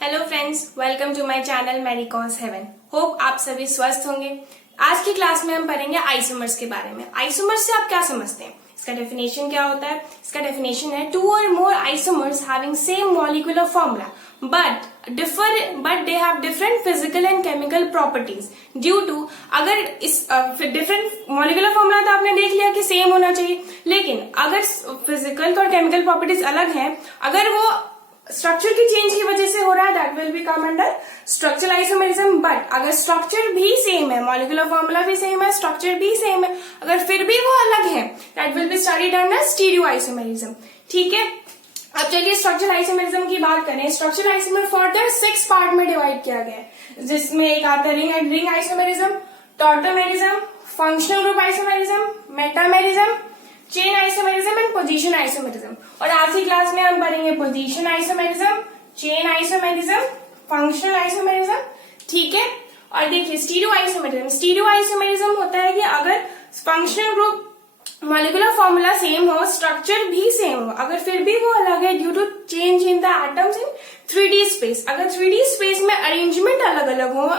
Hello friends, welcome to my channel Mary cause heaven. Hope आप सभी स्वस्थ होंगे। आज की क्लास में हम पढ़ेंगे आइसोमर्स के बारे में। आइसोमर्स से आप क्या समझते हैं, इसका डेफिनेशन क्या होता है? इसका डेफिनेशन है two or more isomers having same molecular formula but they have different physical and chemical properties due to. अगर इस डिफरेंट मॉलिक्यूलर फॉर्मूला तो आपने देख लिया कि सेम होना चाहिए, लेकिन अगर फिजिकल और केमिकल प्रॉपर्टीज अलग हैं, अगर वो स्ट्रक्चर की चेंज की वजह से हो रहा है, that will be come under structural isomerism. But अगर स्ट्रक्चर भी सेम है, मॉलिक्यूलर फॉर्मूला भी सेम है, स्ट्रक्चर भी सेम है, अगर फिर भी वो अलग है, that will be studied under stereo isomerism. ठीक है, अब चलिए स्ट्रक्चरल आइसोमेरिज्म की बात करें। स्ट्रक्चरल आइसोमेर फर्दर 6 पार्ट में डिवाइड किया गया है, जिसमें एक आता है ring and ring isomerism, tautomerism, functional group isomerism, metamerism, chain isomerism and position isomerism. और आज की क्लास में हम पढ़ेंगे position isomerism, chain isomerism, functional isomerism. ठीक है, और देखिए स्टीरियो आइसोमेरिज्म। स्टीरियो आइसोमेरिज्म होता है कि अगर functional group molecular formula same हो, स्ट्रक्चर भी सेम हो, अगर फिर भी वो अलग है due to change in the atoms in 3D space. अगर 3D स्पेस में अरेंजमेंट अलग अलग हो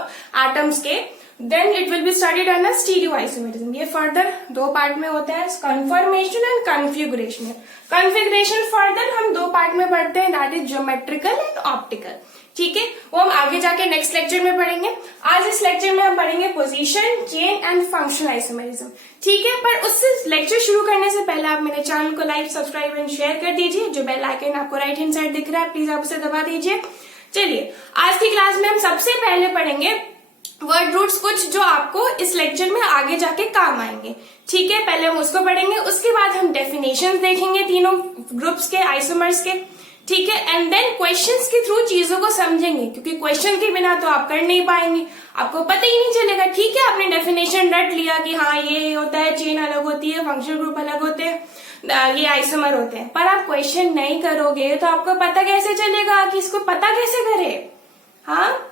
एटम्स के, then it will be studied under stereo isomerism. ये फर्दर 2 पार्ट में होता है, conformation and configuration. Configuration further हम 2 पार्ट में पढ़ते हैं, that is geometrical and optical. ठीक है, वो हम आगे जाके नेक्स्ट लेक्चर में पढ़ेंगे। आज इस लेक्चर में हम पढ़ेंगे position, chain and functional isomerism. ठीक है, पर उससे लेक्चर शुरू करने से पहले आप मेरे चैनल को लाइक, सब्सक्राइब एंड शेयर कर दीजिए। जो बेल आइकन आपको राइट हैंड साइड दिख रहा है, प्लीज आप उसे दबा दीजिए। चलिए, आज की क्लास में हम सबसे पहले पढ़ेंगे वर्ड रूट्स, कुछ जो आपको इस लेक्चर में आगे जाके काम आएंगे। ठीक है, पहले हम उसको पढ़ेंगे, उसके बाद हम डेफिनेशंस देखेंगे तीनों ग्रुप्स के, आइसोमर्स के। ठीक है, एंड देन क्वेश्चंस के थ्रू चीजों को समझेंगे, क्योंकि क्वेश्चन के बिना तो आप कर नहीं पाएंगे, आपको पता ही नहीं चलेगा। ठीक है, आपने डेफिनेशन रट लिया कि हाँ ये होता है, चेन अलग होती है, फंक्शनल ग्रुप अलग होते हैं, ये आइसोमर होते हैं, पर आप क्वेश्चन नहीं करोगे तो आपको पता कैसे चलेगा कि इसको पता कैसे करे। हाँ,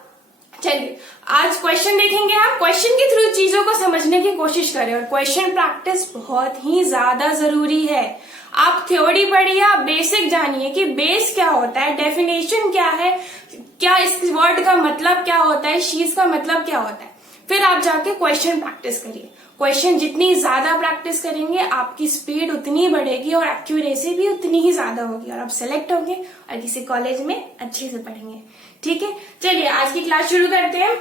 चलिए आज क्वेश्चन देखेंगे। आप क्वेश्चन के थ्रू चीजों को समझने की कोशिश करें, और क्वेश्चन प्रैक्टिस बहुत ही ज्यादा जरूरी है। आप थ्योरी पढ़िए, आप बेसिक जानिए कि बेस क्या होता है, डेफिनेशन क्या है, क्या इस वर्ड का मतलब क्या होता है, चीज का मतलब क्या होता है, फिर आप जाके क्वेश्चन प्रैक्टिस करिए। क्वेश्चन जितनी ज्यादा प्रैक्टिस करेंगे, आपकी स्पीड उतनी बढ़ेगी और एक्यूरेसी भी उतनी ही ज्यादा होगी, और आप सेलेक्ट होंगे और किसी कॉलेज में अच्छे से पढ़ेंगे। ठीक है, चलिए आज की क्लास शुरू करते हैं।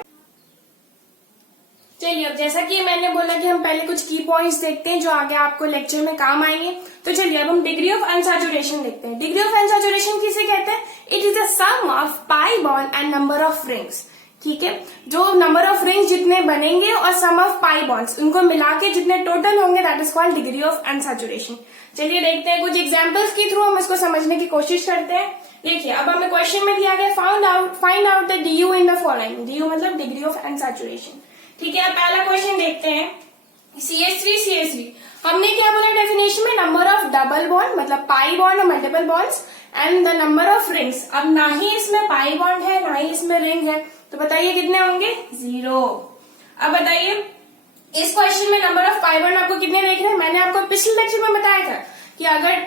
चलिए, अब जैसा कि मैंने बोला कि हम पहले कुछ की पॉइंट्स देखते हैं जो आगे आपको लेक्चर में काम आएंगे। तो चलिए अब हम डिग्री ऑफ अनसैचुरेशन देखते हैं। डिग्री ऑफ अनसैचुरेशन किसे कहते हैं? It is the sum of pi bond and number of rings. ठीक है, जो नंबर ऑफ रिंग्स जितने बनेंगे और सम ऑफ पाई बॉन्ड्स, उनको मिला के जितने टोटल होंगे, that is called degree of unsaturation. चलिए देखते हैं, कुछ एग्जाम्पल्स के थ्रू हम इसको समझने की कोशिश करते हैं। देखिए, अब हमें क्वेश्चन में दिया गया find out the DU in the following. DU मतलब डिग्री ऑफ अनसैचुरेशन। ठीक है, अब पहला क्वेश्चन देखते हैं। CH3 हमने क्या बोला डेफिनेशन में? नंबर ऑफ डबल बॉन्ड मतलब पाई बॉन्ड और multiple bonds and the number of rings. अब ना ही इसमें पाई बॉन्ड है, ना ही इसमें रिंग है, तो बताइए कितने होंगे? 0। अब बताइए इस क्वेश्चन में नंबर ऑफ पाई बॉन्ड आपको कितने देख रहे हैं? मैंने आपको पिछले लेक्चर में बताया था कि अगर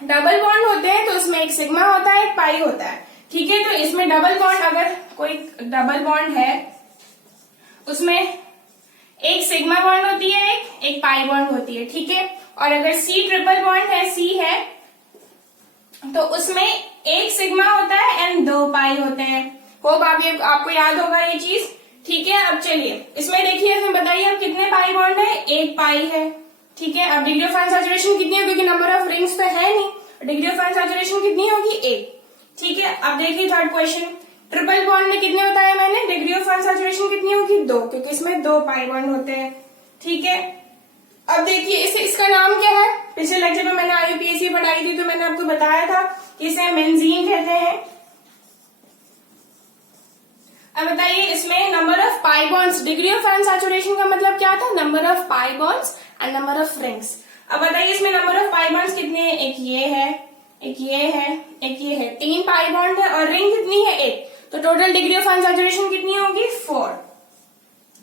डबल बॉन्ड होते हैं तो उसमें एक सिग्मा होता है, एक पाई होता है। ठीक है, तो इसमें डबल बॉन्ड, अगर कोई डबल बॉन्ड है उसमें एक सिग्मा बॉन्ड होती है, एक पाई बॉन्ड होती है। ठीक है, और अगर C ट्रिपल बॉन्ड है, C है, तो उसमें एक सिग्मा होता है एंड 2 पाई होते हैं। होप आपको याद होगा ये चीज। ठीक है, अब चलिए इसमें देखिए, इसमें बताइए अब कितने पाई बॉन्ड है? 1 पाई है। ठीक है, अब डिग्री ऑफ अनसैचुरेशन कितनी है? क्योंकि नंबर ऑफ रिंग्स तो है नहीं, डिग्री ऑफ अनसैचुरेशन कितनी होगी? 1। ठीक है, अब देखिए थर्ड क्वेश्चन, ट्रिपल बॉन्ड में कितने होता है? मैंने डिग्री ऑफ अनसैचुरेशन कितनी होगी? 2, क्योंकि इसमें 2 पाई बॉन्ड होते हैं। ठीक है, अब देखिए इसका नाम क्या है? पिछले लेक्चर में मैंने IUPAC पढ़ाई थी, तो मैंने आपको बताया था कि इसे बेंजीन कहते हैं। अब बताइए इसमें number of pi bonds, degree of unsaturation का मतलब क्या था? Number of pi bonds and number of rings. अब बताइए इसमें नंबर ऑफ पाई बॉन्ड्स कितने हैं? एक ये है, एक ये है, एक ये है, 3 पाई बॉन्ड है, और रिंग कितनी है? 1। तो टोटल डिग्री ऑफ अनसैचुरेशन कितनी होगी? 4।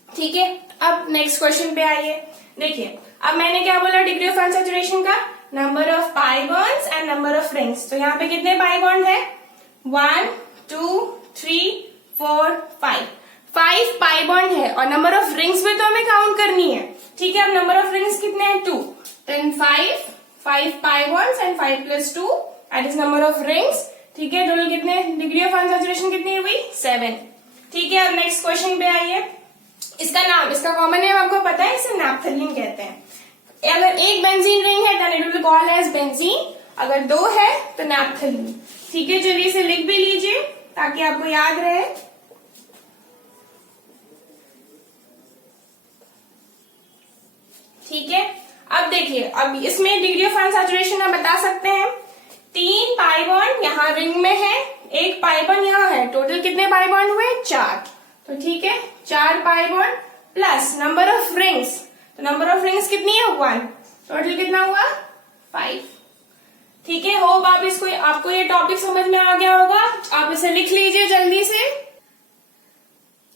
ठीक है, अब नेक्स्ट क्वेश्चन पे आइए। देखिए, अब मैंने क्या बोला डिग्री ऑफ अनसैचुरेशन का? Number of pi bonds and number of rings. तो यहाँ पे कितने पाई बॉन्ड है? 1, 2, 3 4 5 5 पाई बॉन्ड है और नंबर ऑफ रिंग्स भी तो हमें काउंट करनी है। ठीक है, अब नंबर ऑफ रिंग्स कितने हैं 2, then 5 pi bonds and 5 + 2 that is number of rings. ठीक है, टोटल कितने डिग्री ऑफ अनसैचुरेशन कितनी हुई 7। ठीक है, अब नेक्स्ट क्वेश्चन पे आइए। इसका नाम, इसका कॉमन नेम आपको पता है, इसे नैप्थलीन कहते हैं। अगर एक बेंजीन रिंग है then it will call as benzene, अगर 2 है तो नैप्थलीन। ठीक है, चलिए इसे लिख भी लीजिए ताकि आपको याद रहे। ठीक है, अब देखिए, अब इसमें डिग्री ऑफ अनसैचुरेशन हम बता सकते हैं। 3 पाई बॉन्ड यहाँ रिंग में है, 1 पाई बॉन्ड यहाँ है, टोटल कितने पाई बॉन्ड हुए 4। तो ठीक है, 4 pi bond plus number of rings, तो नंबर ऑफ रिंग्स कितनी है 1, टोटल कितना हुआ 5। ठीक है, होप आप इसको, आपको ये टॉपिक समझ में आ गया होगा। आप इसे लिख लीजिए जल्दी से।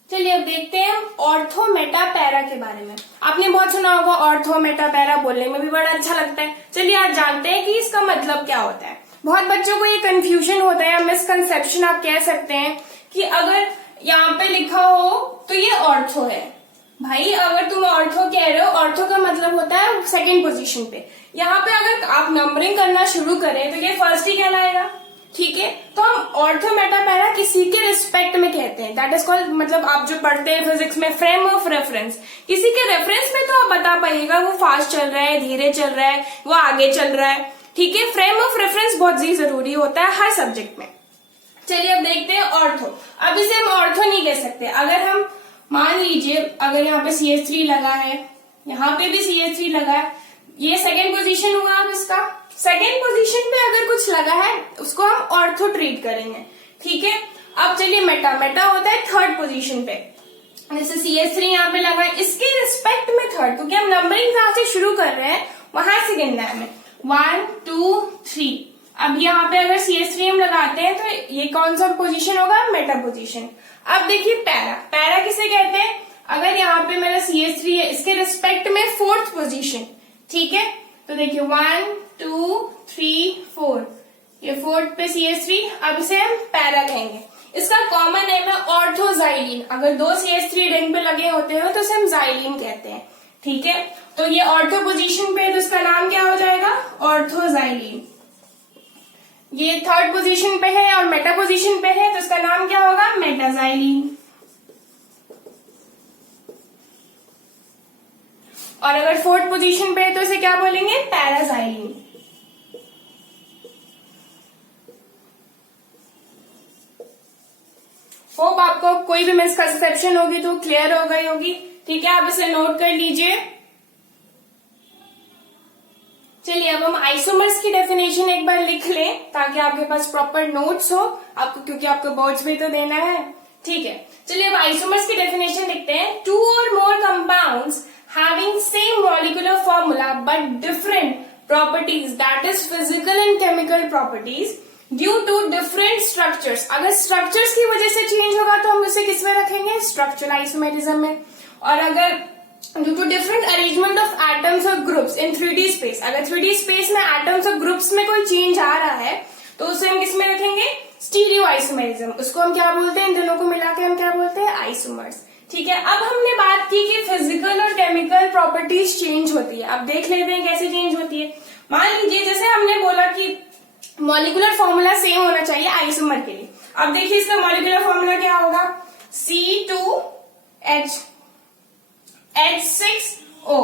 चलिए अब देखते हैं हम ऑर्थो मेटा पैरा के बारे में। आपने बहुत सुना होगा ऑर्थो मेटा पैरा, बोलने में भी बड़ा अच्छा लगता है। चलिए आज जानते हैं कि इसका मतलब क्या होता है। बहुत बच्चों को ये कंफ्यूजन होता है, मिसकंसेप्शन आप कह सकते हैं कि अगर यहाँ पे लिखा हो तो ये ऑर्थो है। भाई अगर तुम ऑर्थो कह रहे हो, ऑर्थो का मतलब होता है सेकंड पोजीशन पे। यहाँ पे अगर आप नंबरिंग करना शुरू करें तो ये फर्स्ट ही कहलाएगा। ठीक है, तो हम ऑर्थो मेटा पैरा किसी के रिस्पेक्ट में कहते हैं, दैट इज कॉल्ड, मतलब आप जो पढ़ते हैं फिजिक्स में फ्रेम ऑफ रेफरेंस, किसी के रेफरेंस में तो आप बता पाइएगा वो फास्ट चल रहा है, धीरे चल रहा है, वो आगे चल रहा है। ठीक है, फ्रेम ऑफ रेफरेंस बहुत ही जरूरी होता है हर सब्जेक्ट में। चलिए अब देखते हैं ऑर्थो। अब इसे हम ऑर्थो नहीं कह सकते। अगर हम मान लीजिए अगर यहाँ पे CH3 लगा है, यहाँ पे भी CH3 लगा है, ये सेकेंड पोजीशन हुआ। अब इसका सेकेंड पोजीशन पे अगर कुछ लगा है उसको हम ऑर्थो ट्रीट करेंगे। ठीक है, अब चलिए मेटा, मेटा होता है थर्ड पोजीशन पे, जैसे CH3 यहाँ पे लगा है, इसके रिस्पेक्ट में थर्ड, क्योंकि हम नंबरिंग जहां से शुरू कर रहे हैं वहां से गिनना है हमें 1 2 3। अब यहाँ पे अगर CH3 हम लगाते हैं तो ये कौन सा पोजीशन होगा, मेटा पोजीशन। अब देखिए पैरा, पैरा किसे कहते हैं, अगर यहाँ पे मेरा CH3 है, इसके रिस्पेक्ट में फोर्थ पोजीशन। ठीक है, तो देखिए 1 2 3 4, ये फोर्थ पे CH3, अब इसे हम पैरा कहेंगे। इसका कॉमन नेम है ऑर्थोजाइलिन। अगर 2 CH3 रिंग पे लगे होते हो तो इसे हम जाइलिन कहते हैं। ठीक है, तो ये ऑर्थो पोजीशन पे है तो इसका नाम क्या हो जाएगा, ऑर्थोजाइलिन। ये थर्ड पोजीशन पे है और मेटा पोजीशन पे है तो इसका नाम क्या होगा, मेटाजाइलिन। और अगर फोर्थ पोजीशन पे है तो इसे क्या बोलेंगे, पैराजाइलिन। होप आपको कोई भी मिसकंसेप्शन होगी तो क्लियर हो गई होगी। ठीक है, आप इसे नोट कर लीजिए। चलिए अब हम आइसोमर्स की डेफिनेशन एक बार लिख लें ताकि आपके पास प्रॉपर नोट्स हो आपको, क्योंकि आपको बोर्ड्स भी तो देना है। ठीक है, चलिए अब आइसोमर्स की डेफिनेशन लिखते हैं। 2 or more compounds having same molecular formula but different properties, that is physical and chemical properties due to different structures। अगर स्ट्रक्चर्स की वजह से चेंज होगा तो हम उसे किस में रखेंगे, स्ट्रक्चरल आइसोमेरिज्म में। और अगर due to different arrangement of atoms और ग्रुप्स इन 3D स्पेस, अगर 3D स्पेस में एटम्स और ग्रुप्स में कोई चेंज आ रहा है तो उसे हम किस में रखेंगे, स्टीरियो आइसोमेरिज्म। उसको हम क्या बोलते हैं, इन दोनों को मिला के हम क्या बोलते हैं, आइसोमर्स। ठीक है, अब हमने बात की कि फिजिकल और केमिकल प्रॉपर्टीज चेंज होती है। अब देख लेते हैं कैसे चेंज होती है। मान लीजिए जैसे हमने बोला कि मॉलिक्यूलर फॉर्मूला सेम होना चाहिए आइसोमर के लिए। अब देखिए इसका मॉलिक्यूलर फॉर्मूला क्या होगा, C2H6O।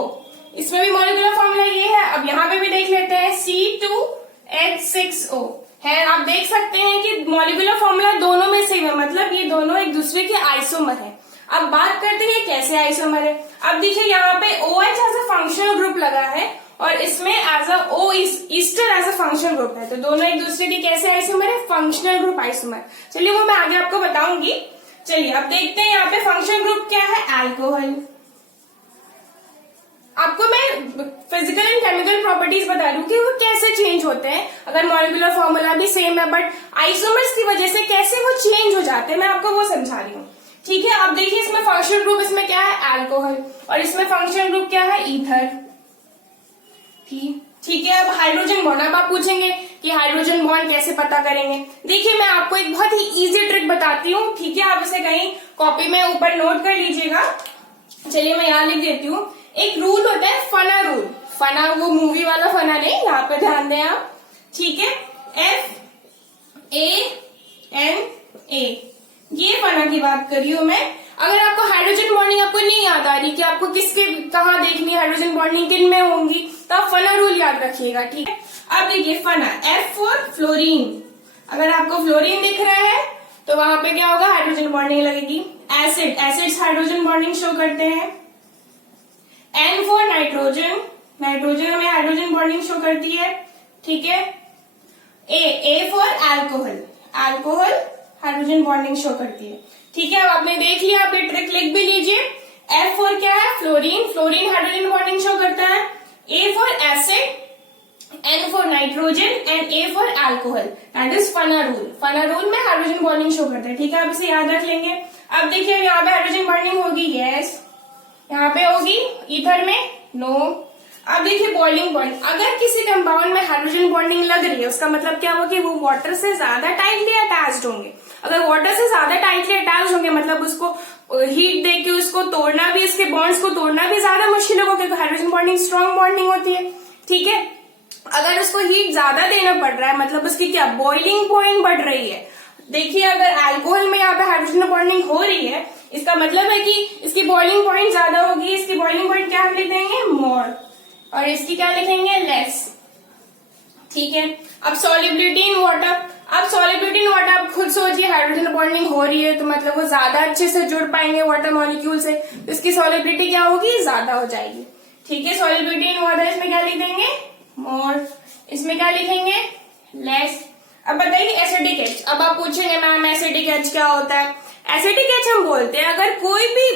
इसमें भी मॉलिक्यूलर फॉर्मूला ये है। अब यहाँ पे भी देख लेते हैं, C2H6O है। आप देख सकते हैं कि मॉलिक्यूलर फॉर्मूला दोनों में सेम है, मतलब ये दोनों एक दूसरे के आइसोमर है। अब बात करते हैं कैसे आइसोमर है। अब देखिए यहाँ पे OH as a functional group लगा है और इसमें as a O ester as a functional group है, तो दोनों एक दूसरे के कैसे आइसोमर है, फंक्शनल ग्रुप आइसोमर। चलिए वो मैं आगे आपको बताऊंगी। चलिए अब देखते हैं यहाँ पे फंक्शनल ग्रुप क्या है, अल्कोहल। आपको मैं फिजिकल एंड केमिकल प्रॉपर्टीज बता दूं कि वो कैसे चेंज होते हैं। अगर मॉलिक्यूलर फॉर्मूला भी सेम है बट आइसोमर्स की वजह से कैसे वो चेंज हो जाते हैं, मैं आपको वो समझा रही हूँ। ठीक है, अब देखिए इसमें फंक्शनल ग्रुप इसमें क्या है, अल्कोहल, और इसमें फंक्शनल ग्रुप क्या है, ईथर। ठीक है, अब हाइड्रोजन बॉन्ड। अब आप पूछेंगे कि हाइड्रोजन बॉन्ड कैसे पता करेंगे। देखिए मैं आपको एक बहुत ही इजी ट्रिक बता बताती हूँ, ठीक है। आप इसे कहीं कॉपी में ऊपर नोट कर लीजिएगा। चलिए मैं यहाँ लिख देती हूँ। एक रूल होता है फना रूल, फना वो मूवी वाला फना नहीं, यहाँ पे ध्यान दें आप, ठीक है। FANA, ये फना की बात कर रही हूँ मैं। अगर आपको हाइड्रोजन बॉन्डिंग आपको नहीं याद आ रही कि आपको किसके कहाँ देखनी है हाइड्रोजन बॉन्डिंग किन में होंगी, तो आप फना रूल याद रखिएगा, ठीक है। अब देखिए फना, F फॉर फ्लोरीन। अगर आपको फ्लोरीन दिख रहा है तो वहां पे क्या होगा, हाइड्रोजन बॉन्डिंग लगेगी। Acid, acids hydrogen bonding show करते हैं। N फॉर नाइट्रोजन, नाइट्रोजन में हाइड्रोजन बॉन्डिंग शो करती है, ठीक है। A for alcohol, alcohol hydrogen bonding show करती है, ठीक है। अब आपने देख लिया, आप ये ट्रिक लिख भी लीजिए। F फॉर क्या है, fluorine, fluorine hydrogen bonding show करता है। A for acid, N for nitrogen and A for alcohol, that is FANA rule. FANA rule में हाइड्रोजन बॉन्डिंग शो करता है, ठीक है। आप इसे याद रख लेंगे। अब देखिए यहाँ पे हाइड्रोजन बॉन्डिंग होगी, यस। यहाँ पे होगी ईथर में, नो। अब देखिए बॉइलिंग पॉइंट, अगर किसी कंपाउंड में हाइड्रोजन बॉन्डिंग लग रही है उसका मतलब क्या होगा कि वो वाटर से ज्यादा टाइटली अटैच्ड होंगे। अगर वाटर से ज्यादा टाइटली अटैच होंगे मतलब उसको हीट दे के उसको तोड़ना भी, इसके बॉन्ड्स को तोड़ना भी ज्यादा मुश्किल होगा क्योंकि हाइड्रोजन बॉन्डिंग स्ट्रॉन्ग बॉन्डिंग होती है, ठीक है। अगर उसको हीट ज्यादा देना पड़ रहा है मतलब उसकी क्या बॉइलिंग पॉइंट बढ़ रही है। देखिए अगर अल्कोहल में यहाँ पे हाइड्रोजन बॉन्डिंग हो रही है इसका मतलब है कि इसकी बॉइलिंग पॉइंट ज्यादा होगी। इसकी बॉइलिंग पॉइंट क्या हम लिख देंगे, मोर, और इसकी क्या लिखेंगे, लेस, ठीक है। अब सॉल्युबिलिटी इन वाटर, अब सॉल्युबिलिटी इन वाटर आप खुद सोचिए, हाइड्रोजन बॉन्डिंग हो रही है तो मतलब वो ज्यादा अच्छे से जुड़ पाएंगे वाटर मॉलिक्यूल से, तो इसकी सॉल्युबिलिटी क्या होगी, ज्यादा हो जाएगी, ठीक है। सॉल्युबिलिटी इन वाटर इसमें क्या लिख देंगे, मोर, इसमें क्या लिखेंगे, लेस। अब बताइए एसिडिक एच। अब आप पूछेंगे मैम एसिडिक एच क्या होता है। एसिडिक एच हम बोलते हैं अगर कोई भी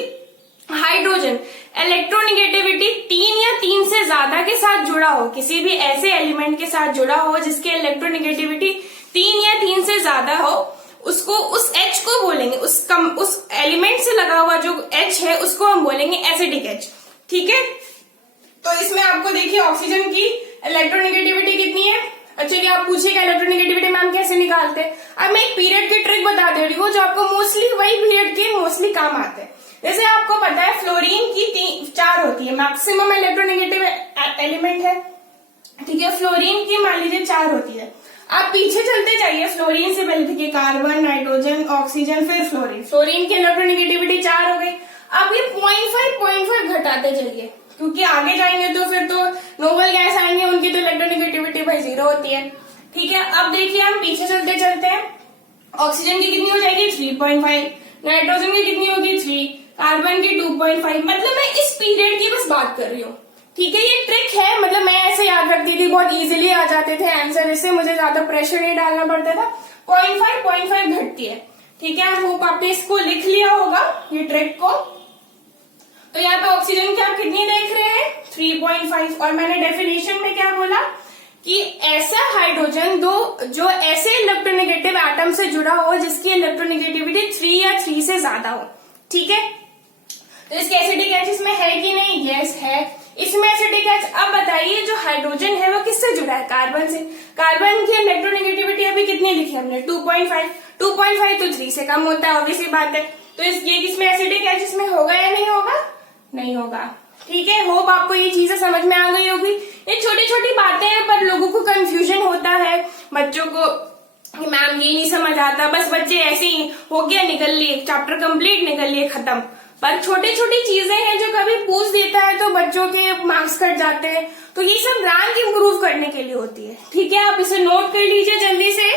हाइड्रोजन इलेक्ट्रोनिगेटिविटी 3 या 3 से ज्यादा के साथ जुड़ा हो, किसी भी ऐसे एलिमेंट के साथ जुड़ा हो जिसकी इलेक्ट्रोनिगेटिविटी 3 या 3 से ज्यादा हो, उसको उस H को बोलेंगे, उस एलिमेंट से लगा हुआ जो H है उसको हम बोलेंगे एसिडिक एच, ठीक है। तो इसमें आपको देखिए ऑक्सीजन की इलेक्ट्रोनिगेटिविटी कितनी है। चलिए आप पूछिएगा इलेक्ट्रोनिगेटिविटी मैम कैसे निकालते हैं। अब मैं एक पीरियड की ट्रिक बता दे रही हूँ जो आपको मोस्टली वही पीरियड के मोस्टली काम आते हैं। जैसे आपको पता है फ्लोरीन की 4 होती है, मैक्सिमम इलेक्ट्रोनिगेटिव एलिमेंट है, ठीक है। फ्लोरीन की मान लीजिए 4 होती है। आप पीछे चलते जाइए, फ्लोरीन से पहले देखिए कार्बन, नाइट्रोजन, ऑक्सीजन, फिर फ्लोरीन। फ्लोरीन की इलेक्ट्रोनिगेटिविटी 4 हो गई। आप ये 0.5 घटाते चलिए क्योंकि आगे जाएंगे तो फिर तो नोबल गैस आएंगे, उनकी तो इलेक्ट्रोनिगेटिविटी भाई 0 होती है, ठीक है। अब देखिए हम पीछे चलते चलते हैं, ऑक्सीजन की कितनी हो जाएगी 3.5, नाइट्रोजन की कितनी होगी 3, कार्बन की 2.5। मतलब मैं इस पीरियड की बस बात कर रही हूँ, ठीक है। ये ट्रिक है, मतलब मैं ऐसे याद रखती थी, बहुत इजीली आ जाते थे आंसर, इससे मुझे ज्यादा प्रेशर नहीं डालना पड़ता था। 0.5 घटती है, ठीक है। आई होप आपने इसको लिख लिया होगा ये ट्रिक को। तो यहाँ पे ऑक्सीजन की आप कितनी देख रहे हैं 3.5, और मैंने डेफिनेशन में क्या बोला कि ऐसा हाइड्रोजन जो ऐसे इलेक्ट्रोनेगेटिव एटम से जुड़ा हो जिसकी इलेक्ट्रोनेगेटिविटी 3 या 3 से ज्यादा हो, ठीक है। तो इसके एसिडिक एच इसमें है कि नहीं, यस है, इसमें एसिडिक एच। अब बताइए जो हाइड्रोजन है वो किससे जुड़ा है, कार्बन से। कार्बन की इलेक्ट्रोनेगेटिविटी अभी कितनी लिखी हमने 2.5, 2.5 तो 3 से कम होता है, ऑब्वियसली बात है। तो ये किसमें एसिडिक एच इसमें होगा या नहीं होगा, नहीं होगा, ठीक है। होप आपको ये चीजें समझ में आ गई होगी। ये छोटी छोटी बातें हैं पर लोगों को कंफ्यूजन होता है, बच्चों को कि मैम ये नहीं समझ आता, बस बच्चे ऐसे ही हो गया निकल लिए, चैप्टर कंप्लीट निकल लिए, खत्म। पर छोटी छोटी चीजें हैं जो कभी पूछ देता है तो बच्चों के मार्क्स कट जाते हैं, तो ये सब रैंक इंप्रूव करने के लिए होती है, ठीक है। आप इसे नोट कर लीजिए जल्दी से।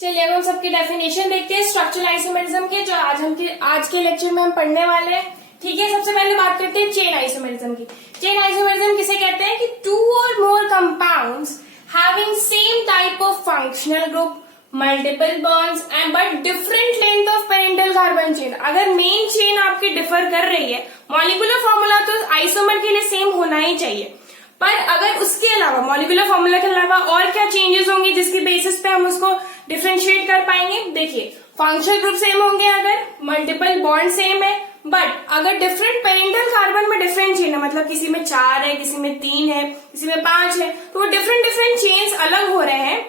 चलिए अब हम सबकी डेफिनेशन देखते हैं स्ट्रक्चरल आइसोमेरिज्म के, जो आज के लेक्चर में हम पढ़ने वाले हैं, ठीक है। सबसे पहले बात करते हैं चेन आइसोमेरिज्म की। चेन आइसोमेरिज्म किसे कहते हैं कि 2 or more compounds having same type of functional group, multiple bonds and but different length of parental carbon chain। अगर मेन चेन आपकी डिफर कर रही है, मॉलिक्यूलर फॉर्मूला तो आइसोमर के लिए सेम होना ही चाहिए, पर अगर उसके अलावा मॉलिक्यूलर फॉर्मूला के अलावा और क्या चेंजेस होंगी जिसकी बेसिस पे हम उसको डिफरेंशिएट कर पाएंगे। देखिए फंक्शनल ग्रुप सेम होंगे, अगर मल्टीपल बॉन्ड सेम है, बट अगर डिफरेंट पेरेंटल कार्बन में डिफरेंट चेन है, मतलब किसी में 4 है, किसी में 3 है, किसी में 5 है, तो वो डिफरेंट चेन्स अलग हो रहे हैं,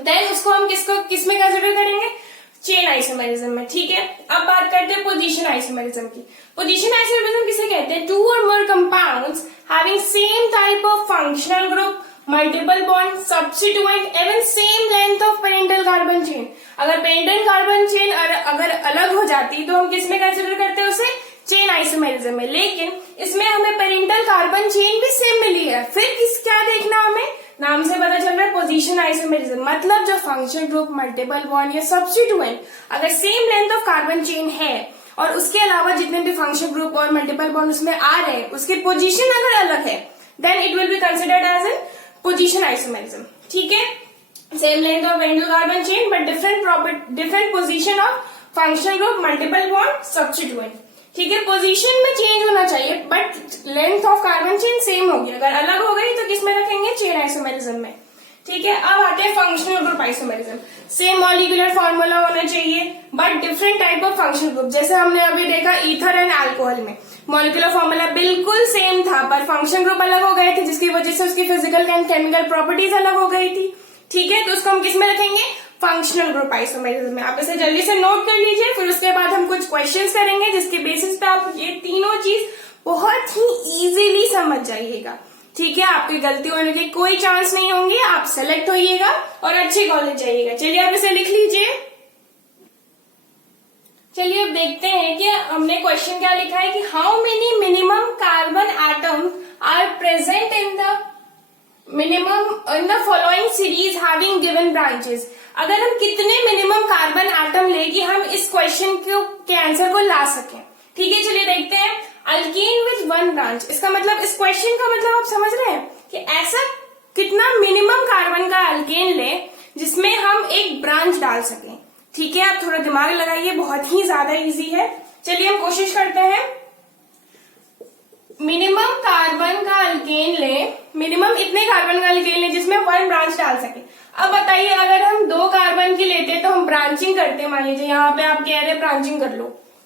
देन उसको हम किस में कंसिडर करेंगे, चेन आइसोमेरिज्म में। ठीक है, अब बात करते हैं पोजीशन आइसोमेरिज्म की। पोजीशन आइसोमेरिज्म किसे कहते हैं, two or more compounds having same type of functional group, multiple bond, substituent, एवं same length of parental carbon chain. अगर पेरेंटल कार्बन चेन अगर अलग हो जाती तो हम किस में कंसिडर करते हैं उसे, चेन आइसोमेरिज्म में। लेकिन इसमें हमें पेरेंटल कार्बन चेन भी सेम मिली है, फिर क्या देखना, हमें नाम से पता चल रहा है पोजीशन आइसोमेरिज्म, मतलब जो फंक्शन ग्रुप, मल्टीपल बॉन्ड या सब्स्टिट्यूएंट अगर same length of carbon chain है और उसके अलावा जितने भी फंक्शन ग्रुप और मल्टीपल बॉन्ड उसमें आ रहे हैं उसकी पोजीशन अगर अलग है, then it will be considered as an position isomerism. ठीक है, same length of parental carbon chain but different position of function group, multiple bond, substituent. ठीक है, पोजीशन में चेंज होना चाहिए but length of carbon chain same होगी, अगर अलग हो गई तो किस में रखेंगे, चेन आइसोमेरिज्म में। ठीक है, अब आते हैं functional group isomerism. Same molecular formula होना चाहिए but different type of functional group. जैसे हमने अभी देखा ईथर एंड अल्कोहल में मॉलिक्यूलर फॉर्मूला बिल्कुल सेम था पर फंक्शन ग्रुप अलग हो गए थे, जिसकी वजह से उसकी फिजिकल एंड केमिकल प्रॉपर्टीज अलग हो गई थी। ठीक है, तो उसको हम किस में रखेंगे, फंक्शनल ग्रुप आइसोमेरिज्म में। आप इसे जल्दी से नोट कर लीजिए, फिर उसके बाद हम कुछ क्वेश्चंस करेंगे जिसके बेसिस पे आप ये तीनों चीज बहुत ही इजीली समझ जाइएगा। ठीक है, आपकी गलती होने के कोई चांस नहीं होंगे, आप सेलेक्ट होइएगा और अच्छे कॉलेज जाइएगा। चलिए आप इसे लिख लीजिए। चलिए अब देखते हैं कि हमने क्वेश्चन क्या लिखा है कि how many minimum carbon atoms are present in the following series having given branches. अगर हम कितने मिनिमम कार्बन एटम ले कि हम इस क्वेश्चन के आंसर को ला सकें। ठीक है, चलिए देखते हैं। अल्केन विद वन ब्रांच, इसका मतलब इस क्वेश्चन का मतलब आप समझ रहे हैं कि ऐसा कितना मिनिमम कार्बन का अल्केन ले जिसमें हम एक ब्रांच डाल सकें। ठीक है, आप थोड़ा दिमाग लगाइए, बहुत ही ज्यादा इजी है। चलिए हम कोशिश करते हैं। मिनिमम कार्बन का अल्केन ले, मिनिमम इतने कार्बन का अल्केन ले जिसमें वन ब्रांच डाल सके। अब बताइए अगर हम 2 कार्बन की लेते तो हम ब्रांचिंग करते, मान लीजिए यहाँ पे आप कह रहे हैं ब्रांचिंग कर लो,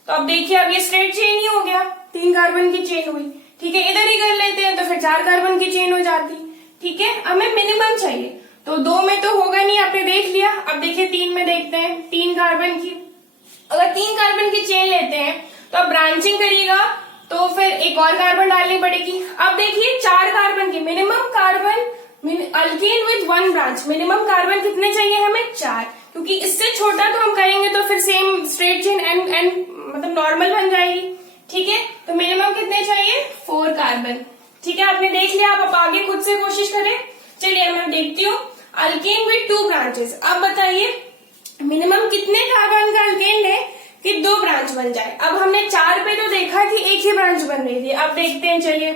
तो अब देखिए अब ये स्ट्रेट चेन ही हो गया, 3 कार्बन की चेन हुई। ठीक है, इधर ही कर लेते हैं तो फिर 4 कार्बन की चेन हो जाती। ठीक है, हमें मिनिमम चाहिए, तो 2 में तो होगा नहीं, आपने देख लिया। अब देखिए 3 में देखते हैं, 3 कार्बन की, अगर 3 कार्बन की चेन लेते हैं तो अब ब्रांचिंग करिएगा तो फिर एक और कार्बन डालनी पड़ेगी। अब देखिए 4 कार्बन की minimum carbon alkane with one branch, minimum carbon कितने चाहिए हमें, 4, क्योंकि इससे छोटा तो हम करेंगे तो फिर सेम स्ट्रेट चेन एंड मतलब नॉर्मल बन जाएगी। ठीक है, तो मिनिमम कितने चाहिए, 4 कार्बन। ठीक है, आपने देख लिया, आप आगे खुद से कोशिश करें। चलिए मैं देखती हूँ अल्केन विद 2 ब्रांचेस। अब बताइए मिनिमम कितने कार्बन का अल्केन ले कि 2 ब्रांच बन जाए। अब हमने 4 पे तो देखा कि एक ही ब्रांच बन रही थी, अब देखते हैं चलिए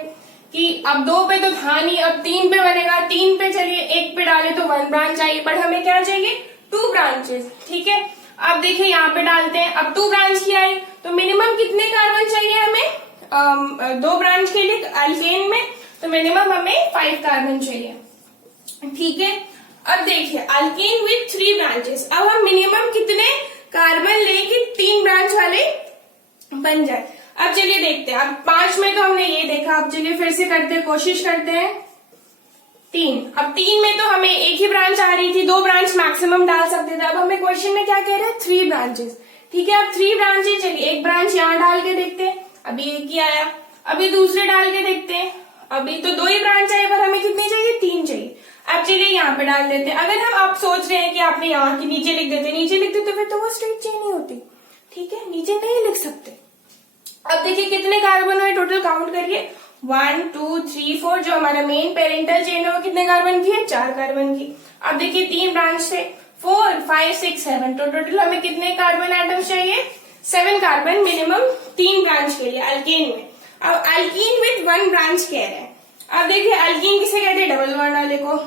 कि अब 2 पे तो था नहीं, अब 3 पे बनेगा, 3 पे चलिए 1 पे डाले तो 1 ब्रांच आई, पर हमें क्या चाहिए, 2 ब्रांचेस। ठीक है, अब देखिए यहाँ पे डालते हैं, अब 2 ब्रांच की आई तो मिनिमम कितने कार्बन चाहिए हमें, 2 ब्रांच के लिए अल्केन में, तो मिनिमम हमें 5 कार्बन चाहिए। ठीक है, अब देखिए अल्केन विद 3 ब्रांचेस, अब हम मिनिमम कितने कार्बन ले कि 3 ब्रांच वाले बन जाए। अब चलिए देखते हैं, अब 5 में तो हमने ये देखा, अब चलिए फिर से करते कोशिश करते हैं। 3, अब 3 में तो हमें एक ही ब्रांच आ रही थी, 2 ब्रांच मैक्सिमम डाल सकते थे। अब हमें क्वेश्चन में क्या कह रहे हैं, 3 ब्रांचेस। ठीक है, अब 3 ब्रांचेस, चलिए एक ब्रांच यहाँ डाल के देखते हैं, अभी एक ही आया, अभी दूसरे डाल के देखते हैं, अभी तो 2 ही ब्रांच आए पर हमें कितनी चाहिए, 3 चाहिए। अब चलिए यहाँ पे डाल देते हैं। अगर हम आप सोच रहे हैं कि आपने यहाँ की नीचे लिख देते, नीचे लिख देते फिर तो वो स्ट्रेट चेन ही होती। ठीक है, नीचे नहीं लिख सकते। अब देखिए कितने कार्बन हुए, टोटल काउंट करिए, 1 2 3 4, जो हमारा मेन पेरेंटल चेन है वो कितने कार्बन की है, 4 कार्बन की। अब देखिए 3 ब्रांच से 4 5 6 7, तो टोटल हमें कितने कार्बन एटम्स चाहिए, 7 कार्बन मिनिमम 3 ब्रांच के लिए अल्केन में। अब अल्कीन विद 1 ब्रांच कह रहे हैं। अब देखिए अल्कीन किसे कहते हैं, डबल बॉन्ड वाले को।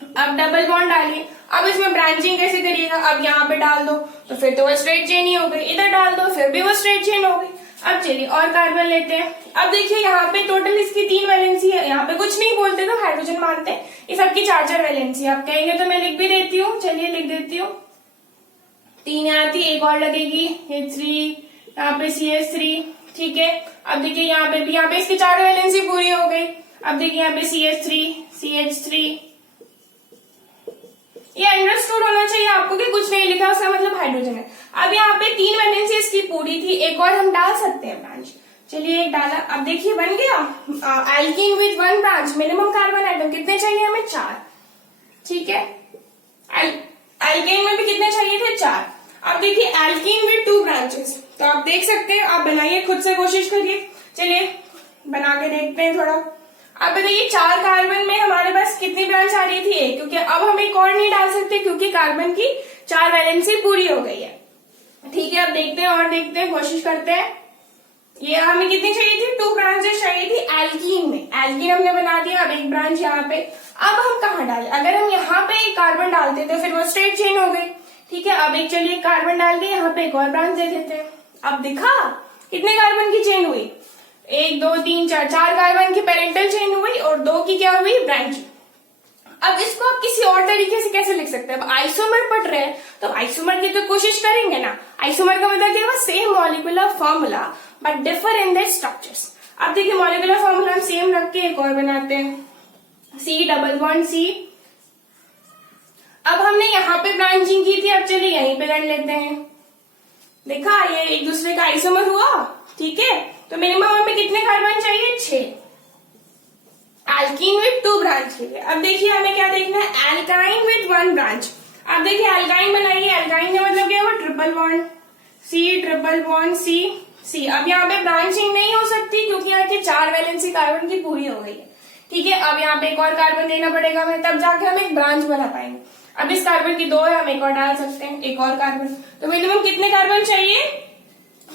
अब डबल बॉन्ड डालिए, अब इसमें ब्रांचिंग कैसे करिएगा, अब यहाँ पे डाल दो तो फिर तो वो स्ट्रेट चेन ही हो गई, इधर डाल दो फिर भी वो स्ट्रेट चेन हो गई। अब चलिए और कार्बन लेते हैं। अब देखिए यहाँ पे टोटल इसकी 3 वैलेंसी है, यहाँ पे कुछ नहीं बोलते तो हाइड्रोजन मानते हैं, ये सबकी 4 वैलेंसी। आप कहेंगे तो मैं लिख भी देती हूँ, चलिए लिख देती हूँ। 3 यहाँ थी, एक और लगेगी, ये 3, यहाँ पे CH3। ठीक है, अब देखिए यहाँ पे भी, यहाँ पे इसकी 4 वैलेंसी पूरी हो गई। अब देखिए यहाँ पे CH3 CH3, ये अंडरस्टूड होना चाहिए आपको कि कुछ नहीं लिखा उसका मतलब हाइड्रोजन है। अब यहाँ पे 3 वैलेंसी इसकी पूरी थी, एक और हम डाल सकते हैं ब्रांच। चलिए एक डाला, अब देखिए बन गया alkene with 1 branch, minimum carbon atom कितने चाहिए हमें 4, ठीक है। एल्केन में भी कितने चाहिए थे 4। अब देखिए एल्कीन विद 2 ब्रांचेस, तो आप देख सकते हैं, आप बनाइए खुद से, कोशिश करिए। चलिए बना के देखते हैं थोड़ा। अब बताइए 4 कार्बन में हमारे पास कितनी ब्रांच आ रही थी, एक, क्योंकि अब हम एक और नहीं डाल सकते क्योंकि कार्बन की 4 वैलेंसी पूरी हो गई है, ठीक है। अब देखते हैं और देखते हैं, कोशिश करते हैं। ये हमें कितनी चाहिए थी, 2 ब्रांचेस चाहिए थी एल्कीन में, एल्कीन हमने बना दिया। अब एक ब्रांच यहाँ पे, अब हम कहाँ डालें, अगर हम यहाँ पे एक कार्बन डालते तो फिर वो स्ट्रेट चेन हो गई, ठीक है। अब एक चलिए कार्बन डाल के यहाँ पे एक और ब्रांच दे देते हैं। अब दिखा कितने कार्बन की चेन हुई, 1 2 3 4, 4 कार्बन की पेरेंटल चेन हुई और 2 की क्या हुई, ब्रांच। अब इसको आप किसी और तरीके से कैसे लिख सकते हैं, अब आइसोमर पढ़ रहे हैं तो आइसोमर की तो कोशिश करेंगे ना। आइसोमर का मतलब क्या है, same molecular formula but differ in the structures. अब देखिए मॉलिक्यूलर फॉर्मूला हम सेम रख के एक और बनाते हैं, C डबल बॉन्ड C। अब हमने यहाँ पे ब्रांचिंग की थी, अब चलिए यहीं पे कर लेते हैं। देखा ये एक दूसरे का आइसोमर हुआ, ठीक है। तो मिनिमम हमें कितने कार्बन चाहिए, 6, एल्कीन विद 2 ब्रांच के लिए। अब देखिए हमें क्या देखना है, एल्काइन विद 1 ब्रांच। अब देखिए एल्काइन बनाइए, एल्काइन का मतलब क्या हुआ, triple bond C triple bond C C। अब यहाँ पे ब्रांचिंग नहीं हो सकती क्योंकि यहाँ की 4 वैलेंसी कार्बन की पूरी हो गई है, ठीक है। अब यहाँ पे एक और कार्बन देना पड़ेगा हमें, तब जाके हम एक ब्रांच बना पाएंगे। अब इस कार्बन की 2 है, हम एक और डाल सकते हैं, एक और कार्बन। तो मिनिमम कितने कार्बन चाहिए,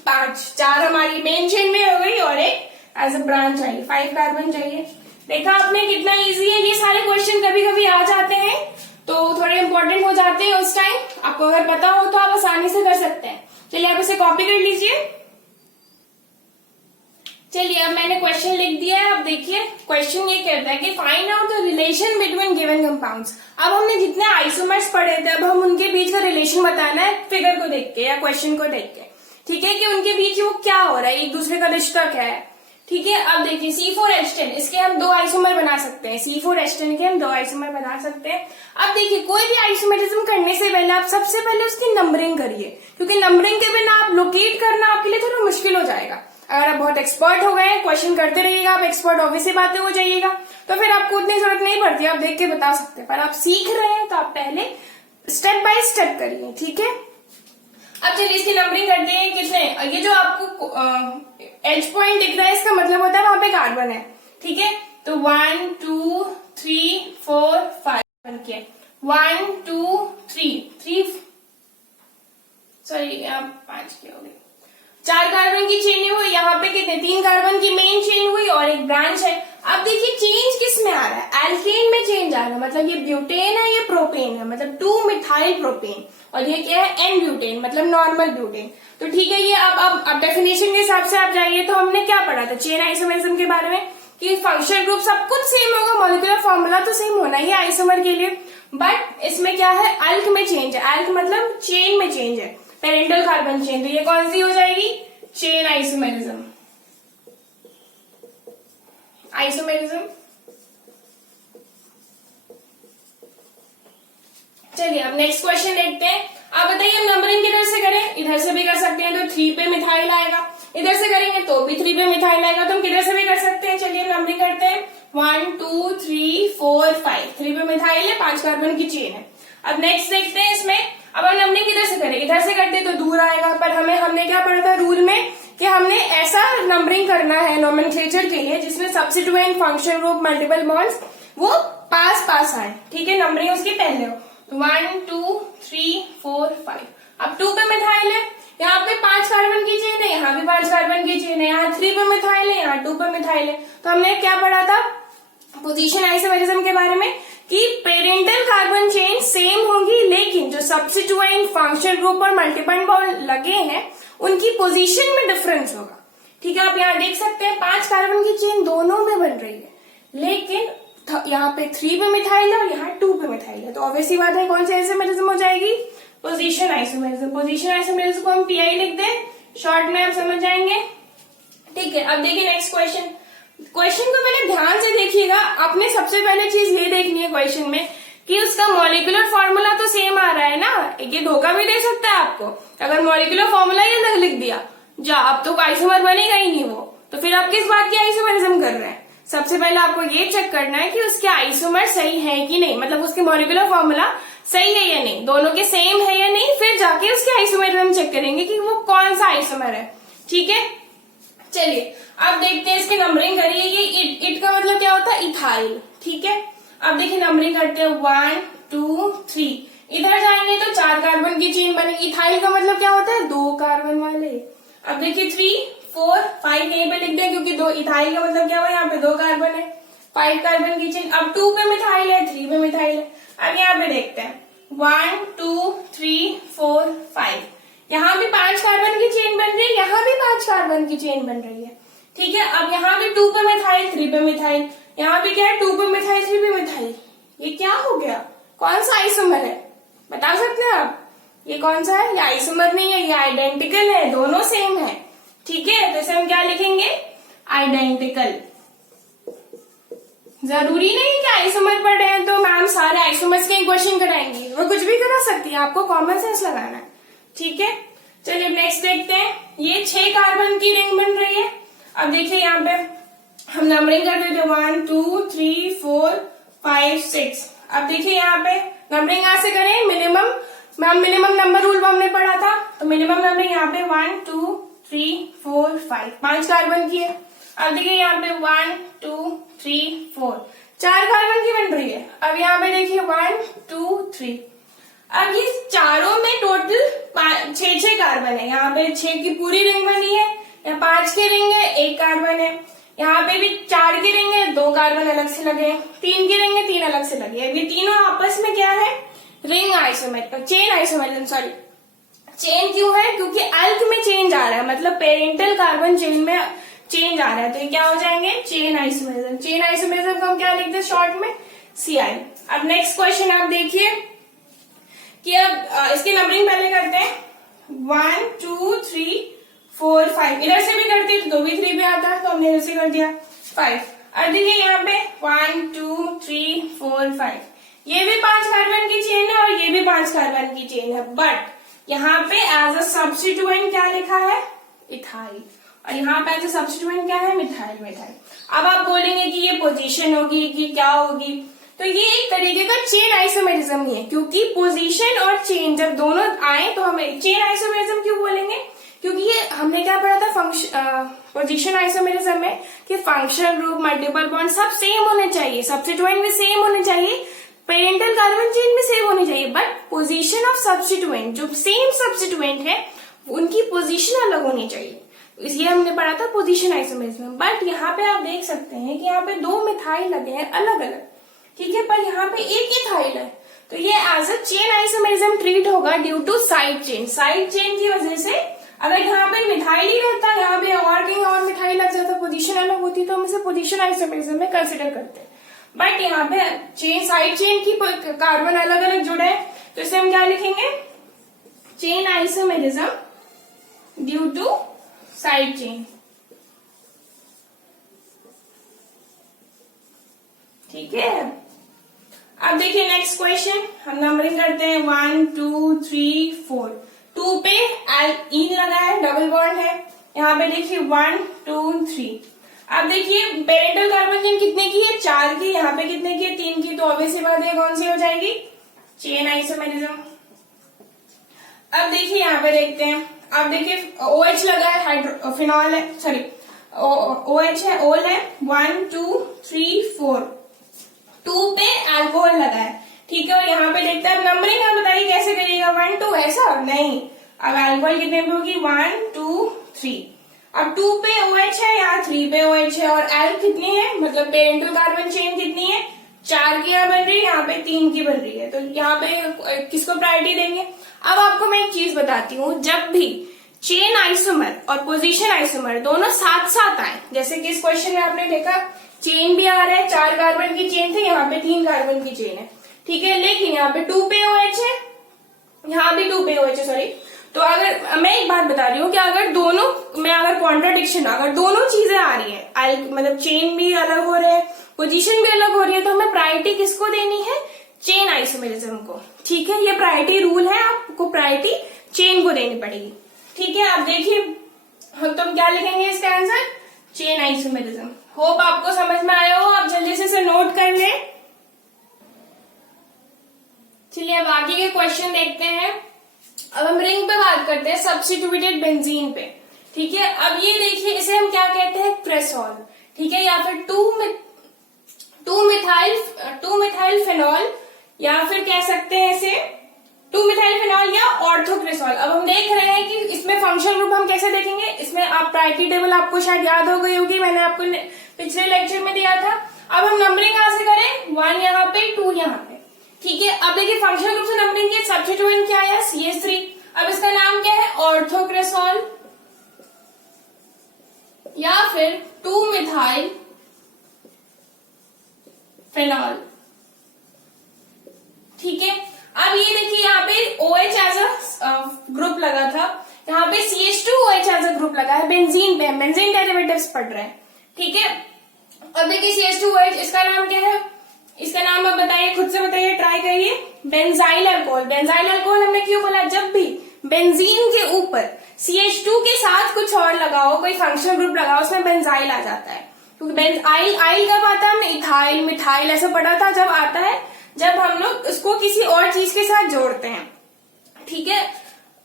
5, 4 हमारी मेन चेन में हो गई और एक एज अ ब्रांच चाहिए, 5 कार्बन चाहिए। देखा आपने कितना इजी है, ये सारे क्वेश्चन कभी कभी आ जाते हैं तो थोड़े इंपॉर्टेंट हो जाते हैं उस टाइम, आपको अगर पता हो तो आप आसानी से कर सकते हैं। चलिए आप इसे कॉपी कर लीजिए। चलिए अब मैंने क्वेश्चन लिख दिया है। अब देखिए क्वेश्चन ये कहता है कि find out the relation between given compounds. अब हमने जितने आइसोमर्स पढ़े थे अब हम उनके बीच का रिलेशन बताना है फिगर को देख के या क्वेश्चन को देख के, ठीक है, कि उनके बीच वो क्या हो रहा है, एक दूसरे का रिश्ता क्या है, ठीक है। अब देखिए C4H10, इसके हम 2 आइसोमर बना सकते हैं, C4H10 के हम 2 आइसोमर बना सकते हैं। अब देखिए कोई भी आइसोमेरिज्म करने से पहले आप सबसे पहले उसकी नंबरिंग करिए, क्योंकि नंबरिंग के बिना आप लोकेट करना आपके लिए थोड़ा मुश्किल हो जाएगा। अगर आप बहुत एक्सपर्ट हो गए, क्वेश्चन करते रहिएगा, आप एक्सपर्ट ऑब्वियसली बातें हो जाइएगा, तो फिर आपको उतनी जरूरत नहीं पड़ती, आप देख के बता सकते हैं। पर आप सीख रहे हैं तो आप पहले स्टेप बाय स्टेप करिए, ठीक है। अब चलिए इसकी नंबरिंग करते हैं, कितने, ये जो आपको एच पॉइंट दिख रहा है इसका मतलब होता है वहां पे कार्बन है, ठीक है। तो 1 2 3 4 5 के 1 2 3 सॉरी 5 के हो गए, 4 कार्बन की चेन हुई, यहाँ पे कितने, 3 कार्बन की मेन चेन हुई और एक ब्रांच है। अब देखिए चेंज किस में आ रहा है, एल्केन में चेंज आ रहा है, मतलब ये ब्यूटेन है, ये प्रोपेन है, मतलब 2 मिथाइल प्रोपेन, और ये क्या है, एन ब्यूटेन, मतलब नॉर्मल ब्यूटेन। तो ठीक है, ये अब डेफिनेशन के हिसाब से आप जाइए तो हमने क्या पढ़ा था चेन आइसोमेरिज्म के बारे में, कि फंक्शनल ग्रुप सब कुछ सेम होगा, मॉलिक्यूलर फॉर्मूला तो सेम होना ही आइसोमर के लिए, बट इसमें क्या है, अल्क में चेंज है, अल्क मतलब चेन में चेंज है, पेरेंटल कार्बन चेन। तो ये कौन सी हो जाएगी, चेन आइसोमेरिज्म, आइसोमेरिज्म। चलिए अब नेक्स्ट क्वेश्चन देखते हैं। आप बताइए हम नंबरिंग किधर से करें, इधर से भी कर सकते हैं तो 3 पे मिथाइल आएगा, इधर से करेंगे तो भी 3 पे मिथाइल आएगा, तो हम किधर से भी कर सकते हैं। चलिए नंबरिंग करते हैं, 1 2 3 4 5, 3 पे मिथाइल है, 5 कार्बन की चेन है। अब नेक्स्ट देखते हैं इसमें, अब हम नंबरिंग किधर से करें, इधर से करते तो दूर आएगा, पर हमने क्या पढ़ा था रूल में कि हमने ऐसा नंबरिंग करना है नोमेनक्लेचर के लिए जिसमें substituent, function group, multiple bonds वो पास पास आए, ठीक है, नंबरिंग उसके पहले हो। 1 2 3 4 5, अब 2 पे मिथाइल है, यहाँ पे 5 कार्बन की चेन है, यहाँ भी 5 कार्बन की चेन है, यहाँ 3 पे मिथाइल है, यहाँ 2 पे मिथाइल है। तो हमने क्या पढ़ा था पोजीशन आइसोमेरिज्म के बारे में, कि पेरेंटल कार्बन चेन सेम होगी, लेकिन जो सब्स्टिट्यूएंट, फंक्शन ग्रुप और मल्टीपल बॉन्ड लगे हैं उनकी पोजीशन में डिफरेंस होगा, ठीक है। आप यहाँ देख सकते हैं 5 कार्बन की चेन दोनों में बन रही है, लेकिन यहाँ पे 3 पे मिथाइल है और यहाँ 2 पे मिथाइल है, तो ऑब्वियसली बात है कौन सी आइसोमेरिज्म हो जाएगी, पोजीशन आइसोमेरिज्म। पोजीशन आइसोमेरिज्म को हम PI लिख दें, शॉर्ट में आप समझ जाएंगे, ठीक है। अब देखिए नेक्स्ट क्वेश्चन को पहले ध्यान से देखिएगा, आपने सबसे पहले चीज ये देखनी है क्वेश्चन में कि उसका मॉलिक्यूलर फॉर्मूला तो सेम आ रहा है ना। ये धोखा भी दे सकता है आपको, अगर मॉलिक्यूलर फॉर्मूला ही अलग लिख दिया, जा अब तो आइसोमर बनेगा ही नहीं वो, तो फिर आप किस बात की आइसोमरिज्म कर रहे हैं। सबसे पहले आपको ये चेक करना है कि उसके आइसोमर सही है कि नहीं, मतलब उसके मॉलिक्यूलर फॉर्मूला सही है या नहीं, दोनों के सेम है या नहीं, फिर जाके उसके आइसोमरिज्म चेक करेंगे कि वो कौन सा आइसोमर है। ठीक है, चलिए अब देखते हैं इसकी नंबरिंग करिए। ये इट का मतलब क्या होता है, इथाइल। ठीक है, अब देखिए नंबरिंग करते हैं 1 2 3, इधर जाएंगे तो 4 कार्बन की चेन बनेगी। इथाइल का मतलब क्या होता है, 2 कार्बन वाले। अब देखिए 3 4 5 यहीं पे लिख दें, क्योंकि 2 इथाइल का मतलब क्या हुआ, यहाँ पे 2 कार्बन है, 5 कार्बन की चेन। अब 2 पे मिथाइल है, 3 पे मिथाइल है। अब यहाँ पे देखते हैं 1 2 3 4 5, यहाँ भी 5 कार्बन की चेन बन रही है, यहाँ भी 5 कार्बन की चेन बन रही है। ठीक है, अब यहाँ भी 2 पे मिथाइल 3 पे मिथाइल, यहाँ भी क्या है 2 पे मिथाइल 3 पे मिथाइल। ये क्या हो गया, कौन सा आइसोमर है, बता सकते हैं आप, ये कौन सा है। ये आइसोमर नहीं है, ये आइडेंटिकल है, दोनों सेम है। ठीक है, तो इसे हम क्या लिखेंगे, आइडेंटिकल। जरूरी नहीं कि आइसोमर पढ़े हैं तो मैम सारे आइसोमर्स के क्वेश्चन कराएंगी, वो कुछ भी करा सकती है, आपको कॉमन सेंस लगाना है। ठीक है, चलिए नेक्स्ट देखते हैं। ये 6 कार्बन की रिंग बन रही है। अब देखिए यहाँ पे हम नंबरिंग कर देते 1 2 3 4 5 6। अब देखिए यहाँ पे नंबरिंग यहाँ से करें, minimum ma'am minimum number rule हमने पढ़ा था, तो मिनिमम नंबरिंग यहाँ पे 1 2 3 4 5, 5 कार्बन की है। अब देखिए यहाँ पे 1 2 3 4, 4 कार्बन की बन रही है। अब यहाँ पे देखिए 1 2 3, अब ये चारों में टोटल 6 कार्बन है। यहाँ पे 6 की पूरी रिंग बनी है, यहाँ 5 की रिंग है, 1 कार्बन है, यहाँ पे भी 4 की रिंग है, 2 कार्बन अलग से लगे हैं, 3 की रिंग है, 3 अलग से लगे हैं। ये तीनों आपस में क्या है, ring isomer, chain isomerism, sorry chain क्यों है, क्योंकि अल्क में चेंज आ रहा है, मतलब पेरेंटल कार्बन चेन में चेंज आ रहा है, तो ये क्या हो जाएंगे, चेन आइसोमरिज्म। चेन आइसोमरिज्म को हम क्या लिखते हैं शॉर्ट में, CI। अब नेक्स्ट क्वेश्चन आप देखिए कि अब इसकी नंबरिंग पहले करते हैं 1 2 3 4 5, इधर से भी करते तो 2 भी 3 पे आता, तो हमने इधर से कर दिया 5। अब देखिए यहाँ पे 1 2 3 4 5, ये भी 5 कार्बन की चेन है और ये भी 5 कार्बन की चेन है, बट यहाँ पे एज अ सब्स्टिट्यूएंट क्या लिखा है, इथाइल, और यहाँ पे एज अ सब्स्टिट्यूएंट क्या है, मिथाइल। मिथाइल। अब आप बोलेंगे कि ये पोजीशन होगी कि क्या होगी, तो ये एक तरीके का चेन आइसोमेरिज्म ही है, क्योंकि पोजीशन और चेन जब दोनों आए तो हमें चेन आइसोमेरिज्म क्यों बोलेंगे, क्योंकि ये हमने क्या पढ़ा था पोजीशन आइसोमेरिज्म में कि फंक्शनल ग्रुप, मल्टीपल बॉन्ड सब सेम होने चाहिए, सब्स्टिट्यूएंट भी सेम होने चाहिए, पेरेंटल कार्बन चेन भी सेम होनी चाहिए, बट पोजीशन ऑफ सब्स्टिट्यूएंट, जो सेम सब्स्टिट्यूएंट है उनकी पोजीशन अलग होनी चाहिए, इसलिए हमने पढ़ा था पोजीशन आइसोमेरिज्म। बट यहाँ पे आप देख सकते हैं कि यहाँ पे 2 मिथाइल लगे हैं अलग अलग, ठीक है, पर यहाँ पे एक ही इथाइल है, तो ये as a chain isomerism treat होगा due to side chain. Side chain की वजह से अगर यहाँ पे मिथाइल ही रहता, यहाँ पे और कहीं और मिथाइल लग जाता, पोजीशन अलग होती, तो हम इसे पोजीशन आइसोमेरिज्म में कंसिडर करते हैं। बट यहाँ पे चेन, साइड चेन की कार्बन अलग अलग जुड़े हैं, तो इसे हम क्या लिखेंगे, chain isomerism due to side chain. ठीक है, अब देखिए नेक्स्ट क्वेश्चन, हम नंबरिंग करते हैं 1 2 3 4। 2 पे इन लगा है, डबल बॉन्ड है, यहाँ पे देखिए 1 2 3। अब देखिए पेरेंटल कार्बन चेन कितने की है, 4 की, यहाँ पे कितने की है, 3 की, तो ऑब्वियस सी बात है कौन सी हो जाएगी, चेन आइसोमेरिज्म। अब देखिए यहाँ पे देखते हैं, अब देखिए OH लगा है, फिनॉल है, सॉरी OH है, ओल है, 1 2 3 4, 2 पे अल्कोहल लगा है, ठीक है, और यहाँ पे देखते हैं, अब नंबरिंग आप बताइए कैसे करिएगा, 1 2 ऐसा नहीं, अब अल्कोहल कितने पे होगी, 1 2 3, अब 2 पे OH है, यहाँ 3 पे OH है, और एल कितनी है, मतलब पेरेंटल कार्बन चेन कितनी है, 4 की यहाँ बन रही है, यहाँ पे 3 की बन रही है, तो यहाँ पे किसको प्रायोरिटी देंगे। अब आपको मैं एक चीज बताती हूँ, जब भी चेन आइसोमर और पोजीशन आइसोमर दोनों साथ साथ आए, जैसे कि इस क्वेश्चन में आपने देखा चेन भी आ रहा है, 4 कार्बन की चेन थी, यहाँ पे 3 कार्बन की चेन है, ठीक है, लेकिन यहाँ पे 2 पे OH है, यहाँ भी 2 पे OH है, सॉरी। तो अगर मैं एक बात बता रही हूँ कि अगर दोनों में अगर कॉन्ट्राडिक्शन, अगर दोनों चीजें आ रही है, मतलब चेन भी अलग हो रहे हैं, पोजीशन भी अलग हो रही है, तो हमें प्रायोरिटी किसको देनी है, चेन आइसोमेरिज्म को। ठीक है, ये प्रायोरिटी रूल है, आपको प्रायोरिटी चेन को देनी पड़ेगी। ठीक है, आप देखिए हम तुम क्या लिखेंगे इसका आंसर, चेन आइसोमेरिज्म। होप आपको समझ में आया हो, आप जल्दी से इसे नोट कर ले। चलिए अब आगे के क्वेश्चन देखते हैं। अब हम रिंग पे बात करते हैं, सब्स्टिट्यूटेड बेंजीन पे। ठीक है, अब ये देखिए इसे हम क्या कहते हैं, क्रेसॉल। ठीक है, या फिर टू मिथाइल फेनॉल, या फिर कह सकते हैं इसे 2 मिथाइल फेनॉल या ऑर्थोक्रेसॉल। अब हम देख रहे हैं कि इसमें फंक्शनल ग्रुप हम कैसे देखेंगे। इसमें आप प्रायोरिटी टेबल आपको शायद याद हो गई होगी, मैंने आपको पिछले लेक्चर में दिया था। अब हम नंबरिंग कहां से करें, 1 यहाँ पे, 2 यहाँ पे। ठीक है, अब देखिए फंक्शनल ग्रुप से नंबरिंग के सब्स्टिट्यूएंट क्या है, CH3। अब इसका नाम क्या है, ऑर्थोक्रेसॉल या फिर 2 मिथाइल फेनॉल। ठीक है, अब ये देखिए यहाँ पे OH एज अ ग्रुप लगा था, यहाँ पे CH2OH एज अ ग्रुप लगा है। बेंजीन पे बेंजीन डेरिवेटिव्स पढ़ रहे हैं। ठीक है, अब देखिए CH2OH, इसका नाम क्या है, इसका नाम आप बताइए, खुद से बताइए, ट्राई करिए। Benzyl alcohol. बेंजाइल अल्कोहल हमने क्यों बोला, जब भी बेंजीन के ऊपर CH2 के साथ कुछ और लगाओ, कोई फंक्शनल ग्रुप लगाओ, उसमें बेंजाइल आ जाता है। क्योंकि बेंजाइल आइल कब आता है, हमने इथाइल मिथाइल ऐसा पढ़ा था, जब आता है जब हम लोग उसको किसी और चीज के साथ जोड़ते हैं। ठीक है,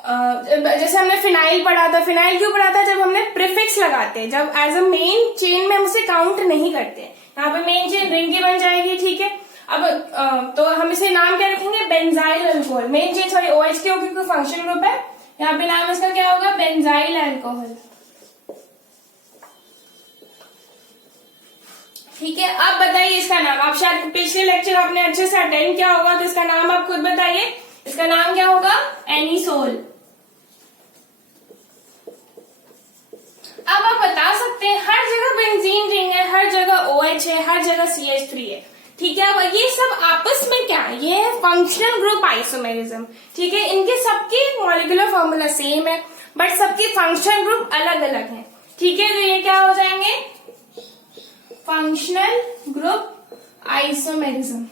जैसे हमने फिनाइल पढ़ा था, फिनाइल क्यों पढ़ा था, जब हमने प्रीफिक्स लगाते हैं, जब एज अ मेन चेन में हम उसे काउंट नहीं करते। यहाँ पे मेन चेन रिंग की बन जाएगी। ठीक है, अब तो हम इसे नाम क्या रखेंगे, benzyl alcohol. Main chain sorry OH की होगी, क्योंकि फंक्शन ग्रुप है। यहाँ पे नाम इसका क्या होगा, बेंजाइल अल्कोहल। ठीक है, अब बताइए इसका नाम। आप शायद पिछले लेक्चर आपने अच्छे से अटेंड किया होगा, तो इसका नाम आप खुद बताइए, इसका नाम क्या होगा, एनिसोल। अब आप बता सकते हैं हर जगह बेंजीन रिंग है, हर जगह OH है, हर जगह CH3 है। ठीक है, अब ये सब आपस में क्या है, ये है फंक्शनल ग्रुप आइसोमेरिज्म। ठीक है, इनके सबके मॉलिक्यूलर फॉर्मूला सेम है, बट सबके फंक्शनल ग्रुप अलग अलग है। ठीक है, तो ये क्या हो जाएंगे, फंक्शनल ग्रुप आइसोमेरिज्म।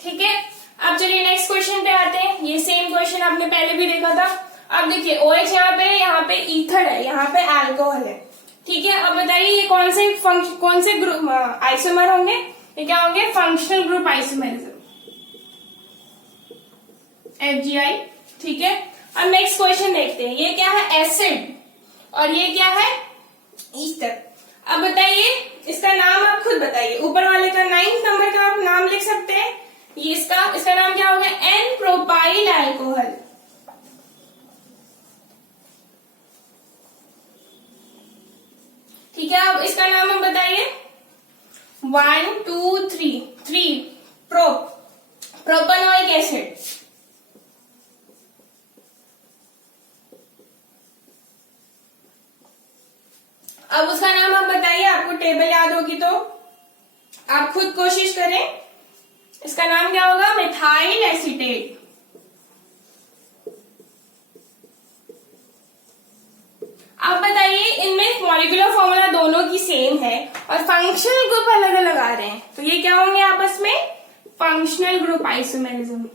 ठीक है, अब चलिए नेक्स्ट क्वेश्चन पे आते हैं। ये सेम क्वेश्चन आपने पहले भी देखा था। अब देखिए OH यहाँ पे ईथर है, यहाँ पे अल्कोहल है। ठीक है, अब बताइए ये कौन से ग्रुप आइसोमर होंगे, ये क्या होंगे, फंक्शनल ग्रुप आइसोमेरिज्म, FGI। ठीक है, अब नेक्स्ट क्वेश्चन देखते हैं। ये क्या है, एसिड, और ये क्या है, ईस्टर। अब बताइए इसका नाम आप खुद बताइए, ऊपर वाले का 9 नंबर का आप नाम लिख सकते हैं। ये इसका नाम क्या होगा, N प्रोपाइल अल्कोहल। ठीक है, अब इसका नाम आप बताइए, 1 2 3 प्रोपेनोइक एसिड। अब उसका नाम आप बताइए, आपको टेबल याद होगी तो आप खुद कोशिश करें। इसका नाम क्या होगा, मिथाइल एसीटेट। आप बताइए, इनमें मॉलिक्यूलर फॉर्मूला दोनों की सेम है और फंक्शनल ग्रुप अलग अलग आ रहे हैं, तो ये क्या होंगे आपस में, फंक्शनल ग्रुप आइसोमेरिज्म।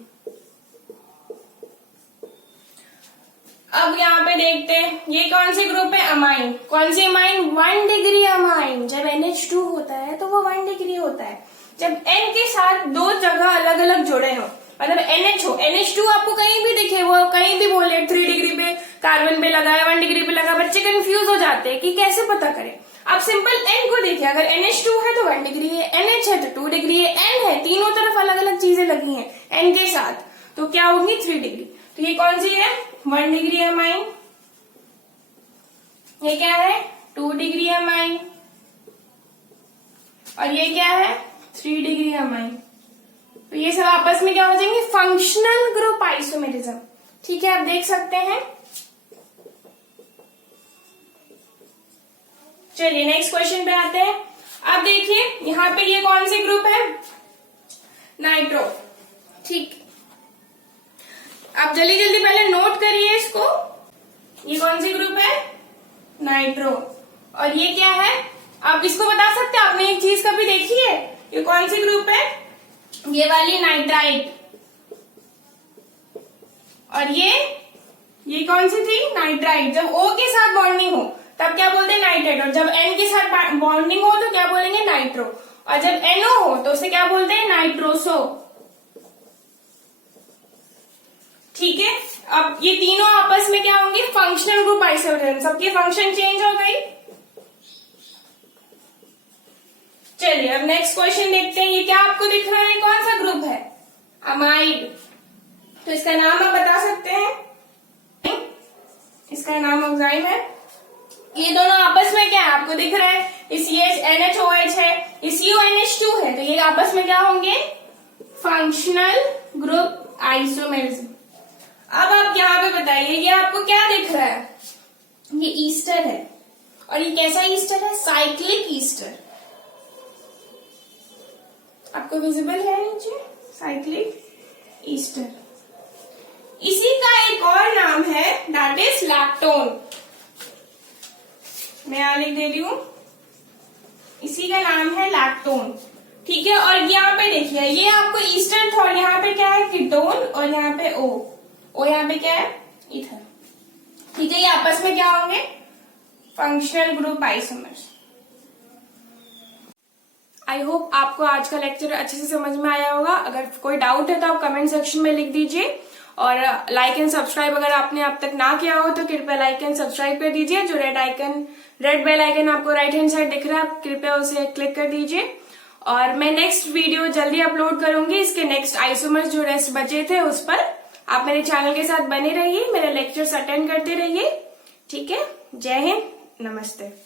अब यहाँ पे देखते हैं ये कौन से ग्रुप है, अमाइन। कौन सी अमाइन, 1 डिग्री अमाइन। जब NH2 होता है तो वो 1 डिग्री होता है। जब N के साथ 2 जगह अलग अलग जुड़े हो, मतलब NH हो, NH2 आपको कहीं भी दिखे, वो कहीं भी बोले 3 डिग्री पे कार्बन पे लगा है, 1 डिग्री पे लगा, बच्चे कंफ्यूज हो जाते हैं कि कैसे पता करें। आप सिंपल N को देखिए, अगर NH2 है तो 1 डिग्री है, NH है तो 2 डिग्री है, N है, तीनों तरफ अलग अलग चीजें लगी हैं N के साथ, तो क्या होगी, 3 डिग्री। तो ये कौन सी है, 1 डिग्री अमाइन। ये क्या है, 2 डिग्री अमाइन, और ये क्या है, 3 डिग्री अमाइन। तो ये सब आपस में क्या हो जाएंगे, फंक्शनल ग्रुप आइसोमेरिज्म। ठीक है, आप देख सकते हैं। चलिए नेक्स्ट क्वेश्चन पे आते हैं। अब देखिए यहाँ पे ये कौन सी ग्रुप है, नाइट्रो। ठीक, आप जल्दी जल्दी पहले नोट करिए इसको। ये कौन सी ग्रुप है, नाइट्रो। और ये क्या है, आप इसको बता सकते हैं, आपने एक चीज कभी देखी है, ये कौन सी ग्रुप है, ये वाली नाइट्राइट। और ये कौन सी थी, नाइट्राइट। जब O के साथ बॉन्डिंग हो तब क्या बोलते हैं, नाइट्राइट। और जब N के साथ बॉन्डिंग हो तो क्या बोलेंगे, नाइट्रो। और जब NO हो तो उसे क्या बोलते हैं, नाइट्रोसो। ठीक है, अब ये तीनों आपस में क्या होंगे, फंक्शनल ग्रुप आइसोमर्स। सबके फंक्शन चेंज हो गई। चलिए अब नेक्स्ट क्वेश्चन देखते हैं। ये क्या आपको दिख रहा है, कौन सा ग्रुप है, अमाइड। तो इसका नाम आप बता सकते हैं, इसका नाम ऑक्साइम है। ये दोनों आपस में क्या है, आपको दिख रहा है, इस NHOH है, इस UNH2 है, तो ये आपस में क्या होंगे, फंक्शनल ग्रुप आइसोमर्स। अब आप यहाँ पे बताइए, ये आपको क्या दिख रहा है, ये ईस्टर है। और ये कैसा ईस्टर है, साइक्लिक ईस्टर। आपको विजिबल है नीचे, साइक्लिक ईस्टर। इसी का एक और नाम है, दैट इज लैक्टोन। मैं यहां लिख दे रही हूं, इसी का नाम है लैक्टोन। ठीक है, और यहाँ पे देखिए, ये आपको ईस्टर था, और यहाँ पे क्या है, कीटोन, और यहाँ पे ओ यहाँ पे क्या है, ईथर। ठीक है, ये आपस में क्या होंगे, functional group isomers. I hope आपको आज का लेक्चर अच्छे से समझ में आया होगा। अगर कोई डाउट है तो आप कमेंट सेक्शन में लिख दीजिए, और लाइक एंड सब्सक्राइब अगर आपने अब तक ना किया हो तो कृपया लाइक एंड सब्सक्राइब कर दीजिए। जो रेड बेल आइकन आपको राइट हैंड साइड दिख रहा है, आप कृपया उसे क्लिक कर दीजिए। और मैं नेक्स्ट वीडियो जल्दी अपलोड करूंगी, इसके नेक्स्ट आइसोमर्स जो रेस्ट बचे थे उस पर। आप मेरे चैनल के साथ बने रहिए, मेरे लेक्चर्स अटेंड करते रहिए। ठीक है, जय हिंद, नमस्ते।